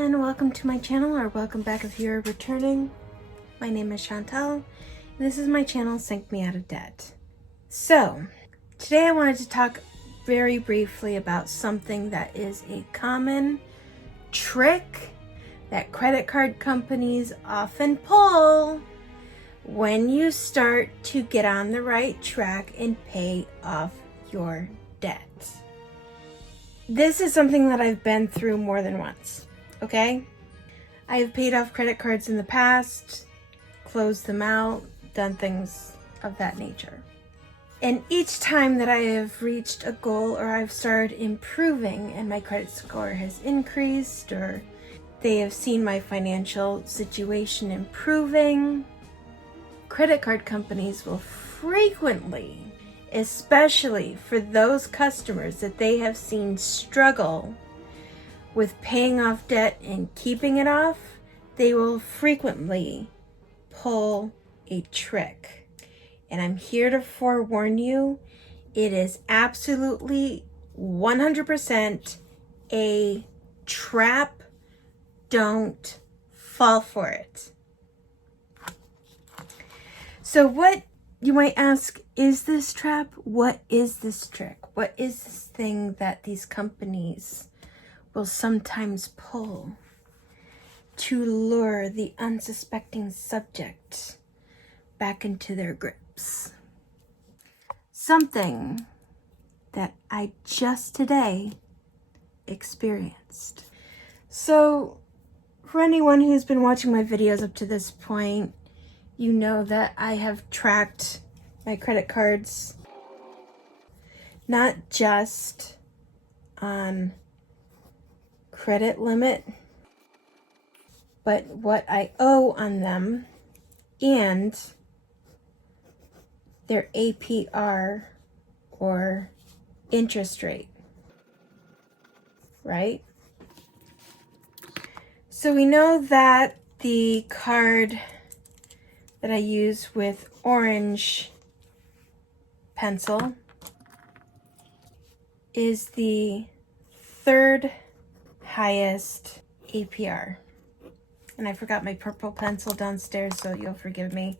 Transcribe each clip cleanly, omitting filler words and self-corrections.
and welcome to my channel, or welcome back if you're returning. My name is Chantal, and this is my channel, Sink Me Out of Debt. So, today I wanted to talk very briefly about something that is a common trick that credit card companies often pull when you start to get on the right track and pay off your debt. This is something that I've been through more than once, okay? I have paid off credit cards in the past, closed them out, done things of that nature. And each time that I have reached a goal or I've started improving and my credit score has increased, or they have seen my financial situation improving, credit card companies will frequently, especially for those customers that they have seen struggle with paying off debt and keeping it off, they will frequently pull a trick. And I'm here to forewarn you, it is absolutely 100% a trap. Don't fall for it. So what you might ask, is this trap? What is this trick? What is this thing that these companies will sometimes pull to lure the unsuspecting subject back into their grips? Something that I just today experienced. So, for anyone who's been watching my videos up to this point, you know that I have tracked my credit cards, not just on credit limit, but what I owe on them and their APR, or interest rate, right? So we know that the card that I use with orange pencil is the third highest APR. And I forgot my purple pencil downstairs, so you'll forgive me.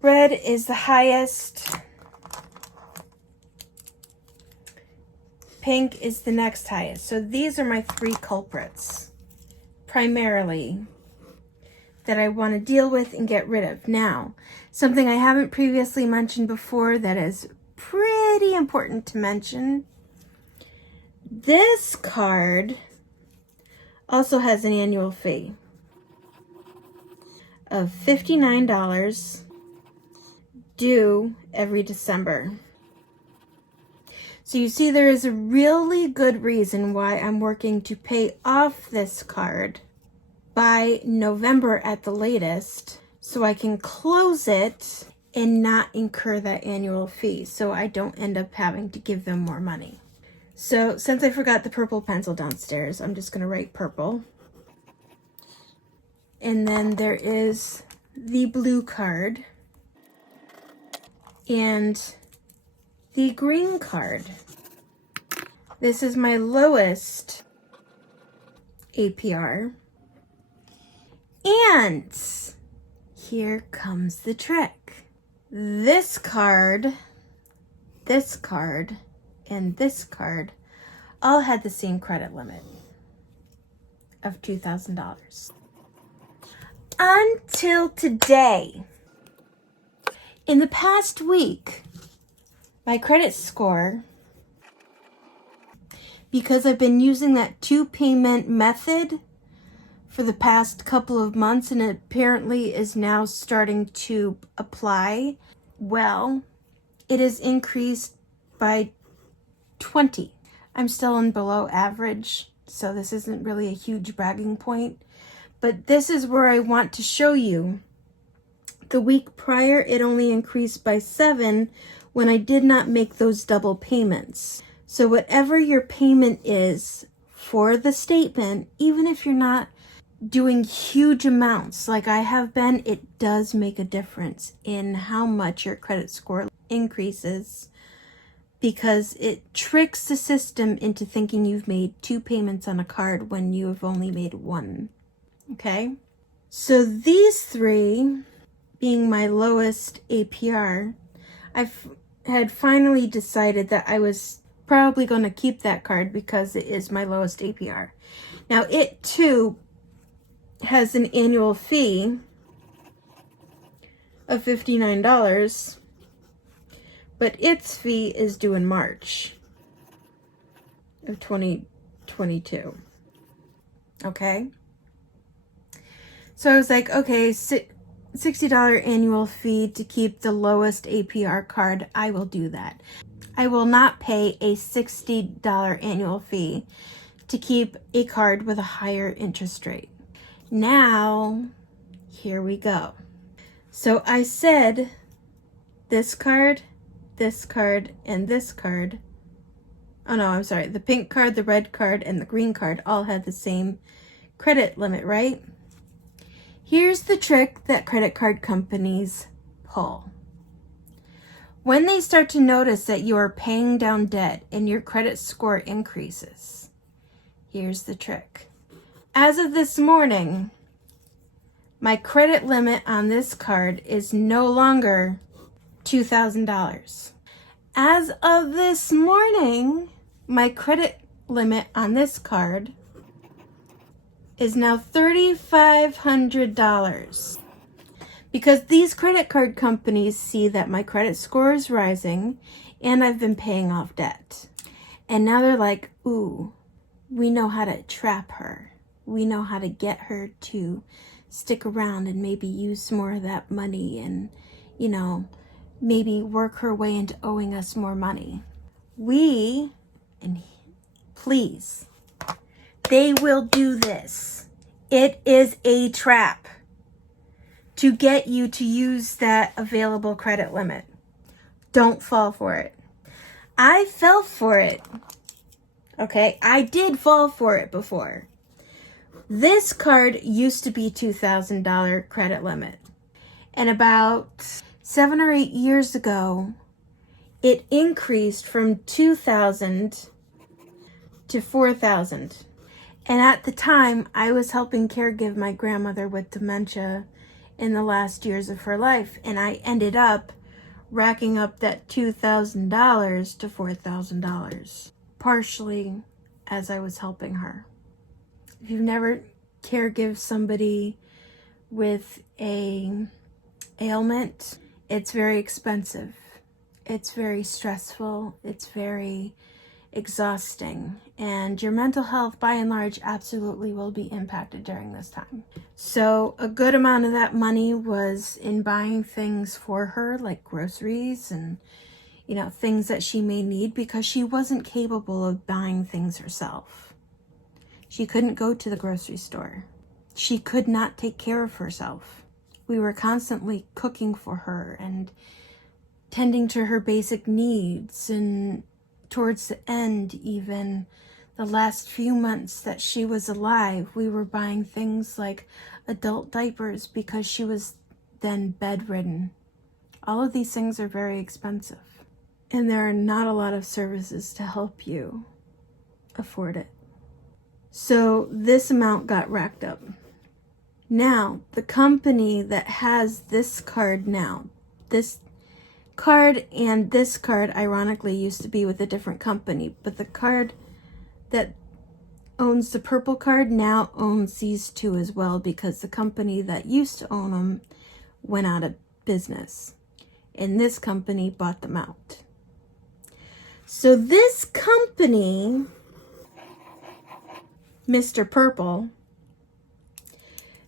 Red is the highest. Pink is the next highest. So these are my three culprits, primarily, that I want to deal with and get rid of. Now, something I haven't previously mentioned before that is pretty important to mention. This card also has an annual fee of $59 due every December. So you see, there is a really good reason why I'm working to pay off this card by November at the latest, so I can close it and not incur that annual fee, so I don't end up having to give them more money. So since I forgot the purple pencil downstairs, I'm just going to write purple. And then there is the blue card and the green card. This is my lowest APR. And here comes the trick. This card, and this card all had the same credit limit of $2,000. Until today. In the past week, my credit score, because I've been using that 2-payment method for the past couple of months, and it apparently is now starting to apply well, it has increased by 20. I'm still in below average, so this isn't really a huge bragging point, but this is where I want to show you. The week prior, it only increased by 7 when I did not make those double payments. So whatever your payment is for the statement, even if you're not doing huge amounts like I have been, it does make a difference in how much your credit score increases, because it tricks the system into thinking you've made 2 payments on a card when you have only made 1. Okay? So these 3 being my lowest APR, had finally decided that I was probably going to keep that card because it is my lowest APR. Now it too has an annual fee of $59, but its fee is due in March of 2022. Okay? So I was like, okay, $60 annual fee to keep the lowest APR card. I will do that. I will not pay a $60 annual fee to keep a card with a higher interest rate. Now, here we go. So I said this card, and this card. Oh no, I'm sorry. The pink card, the red card, and the green card all had the same credit limit, right? Here's the trick that credit card companies pull. When they start to notice that you are paying down debt and your credit score increases, here's the trick. As of this morning, my credit limit on this card is no longer $2,000. As of this morning, my credit limit on this card is now $3,500. Because these credit card companies see that my credit score is rising and I've been paying off debt. And now they're like, ooh, we know how to trap her. We know how to get her to stick around and maybe use more of that money and, you know, maybe work her way into owing us more money. Please, they will do this. It is a trap to get you to use that available credit limit. Don't fall for it. I fell for it. Okay, I did fall for it before. This card used to be $2,000 credit limit. And about 7 or 8 years ago, it increased from $2,000 to $4,000. And at the time, I was helping caregive my grandmother with dementia in the last years of her life. And I ended up racking up that $2,000 to $4,000, partially as I was helping her. If you've never caregived somebody with a ailment, it's very expensive. It's very stressful. It's very exhausting. And your mental health, by and large, absolutely will be impacted during this time. So a good amount of that money was in buying things for her, like groceries and, you know, things that she may need, because she wasn't capable of buying things herself. She couldn't go to the grocery store. She could not take care of herself. We were constantly cooking for her and tending to her basic needs. And towards the end, even the last few months that she was alive, we were buying things like adult diapers because she was then bedridden. All of these things are very expensive. And there are not a lot of services to help you afford it. So this amount got racked up. Now, the company that has this card now, this card and this card ironically used to be with a different company, but the card that owns the purple card now owns these 2 as well, because the company that used to own them went out of business and this company bought them out. So this company, Mr. Purple,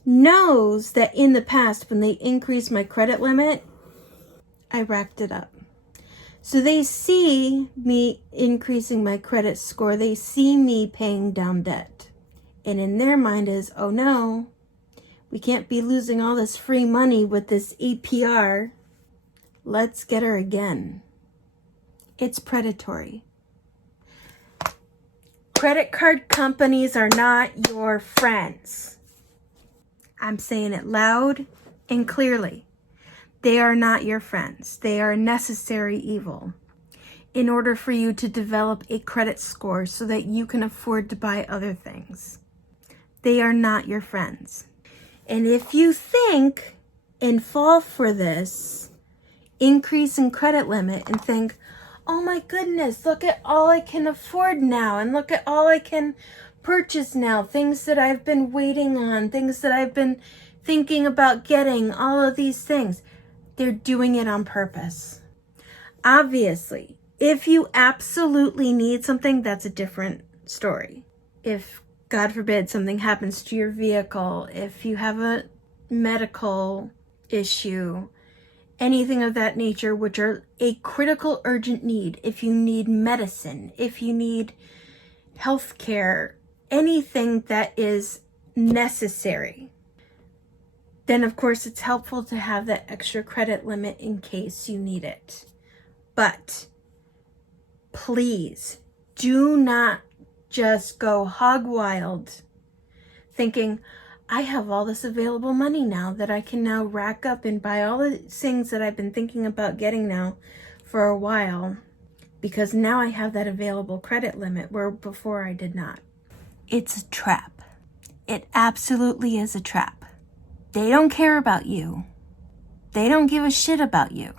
knows that in the past when they increased my credit limit, I racked it up. So they see me increasing my credit score. They see me paying down debt. And in their mind is, oh no, we can't be losing all this free money with this APR. Let's get her again. It's predatory. Credit card companies are not your friends. I'm saying it loud and clearly. They are not your friends. They are necessary evil. in order for you to develop a credit score so that you can afford to buy other things. They are not your friends. And if you think and fall for this increase in credit limit and think, oh my goodness, look at all I can afford now, and look at all I can purchase now, things that I've been waiting on, things that I've been thinking about getting, all of these things, they're doing it on purpose. Obviously, if you absolutely need something, that's a different story. If, God forbid, something happens to your vehicle, if you have a medical issue, anything of that nature, which are a critical urgent need, if you need medicine, if you need health care, anything that is necessary, then of course it's helpful to have that extra credit limit in case you need it. But please do not just go hog wild thinking, I have all this available money now that I can now rack up and buy all the things that I've been thinking about getting now for a while, because now I have that available credit limit where before I did not. It's a trap. It absolutely is a trap. They don't care about you. They don't give a shit about you.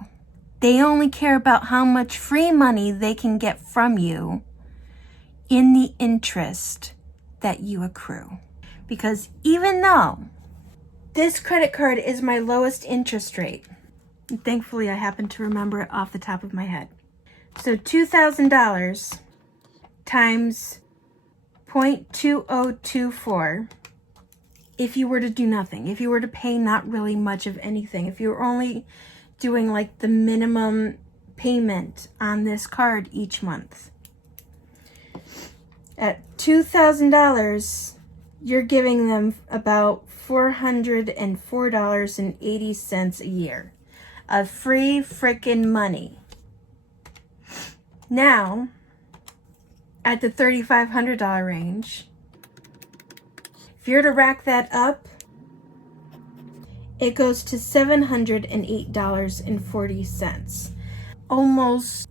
They only care about how much free money they can get from you in the interest that you accrue. Because even though this credit card is my lowest interest rate, and thankfully I happen to remember it off the top of my head. So $2,000 times 0.2024, if you were to do nothing, if you were to pay not really much of anything, if you were only doing like the minimum payment on this card each month, at $2,000, you're giving them about $404.80 a year of free frickin' money. Now, at the $3,500 range, if you're to rack that up, it goes to $708.40. Almost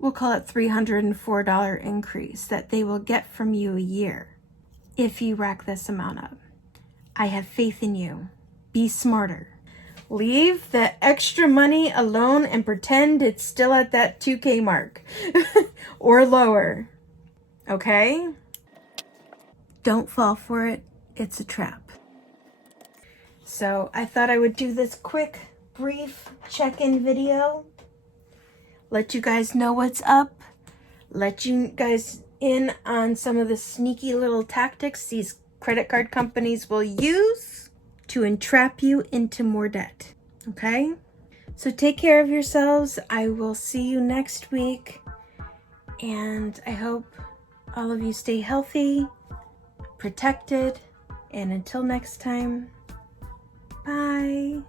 we'll call it $304 increase that they will get from you a year if you rack this amount up. I have faith in you. Be smarter. Leave that extra money alone and pretend it's still at that 2K mark or lower. Okay? Don't fall for it. It's a trap. So I thought I would do this quick, brief check-in video. Let you guys know what's up. Let you guys in on some of the sneaky little tactics these credit card companies will use to entrap you into more debt. Okay? So take care of yourselves. I will see you next week. And I hope all of you stay healthy, protected, and until next time, bye.